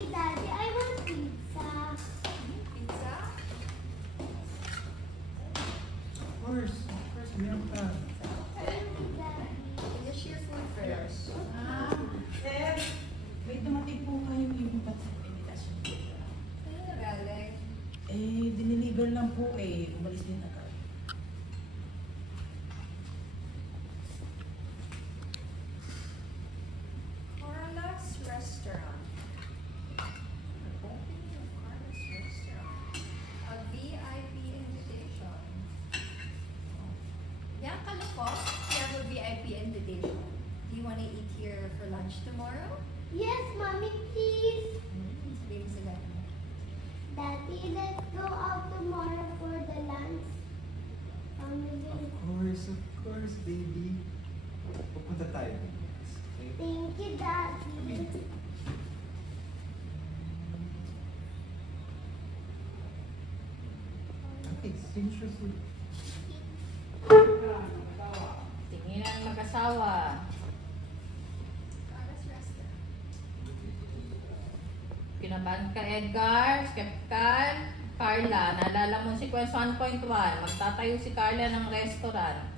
Daddy, I want pizza. Pizza? Of course, meron ka. Thank you, Daddy. Finish your food first. Sir, may dumating po kayo yung invitation. Ano na galing? Diniliver lang po umalis din agad. Carla's Restaurant. Opening of Carla's Restaurant. A VIP invitation. Yeah, Kaloko, you have a VIP invitation. Do you want to eat here for lunch tomorrow? Yes, Mommy, please. Sabihin mo sila. Daddy, let's go out tomorrow for the lunch. Mommy, Of course, baby. Pupunta tayo. Okay? thank you, Daddy. Okay, finish your food. Tingin ang mag-asawa. Carla's Restaurant. Kinabahan ka, Edgar, skeptical. Carla, naalala mo sequence 1.1. Magtatayo si Carla ng restaurant.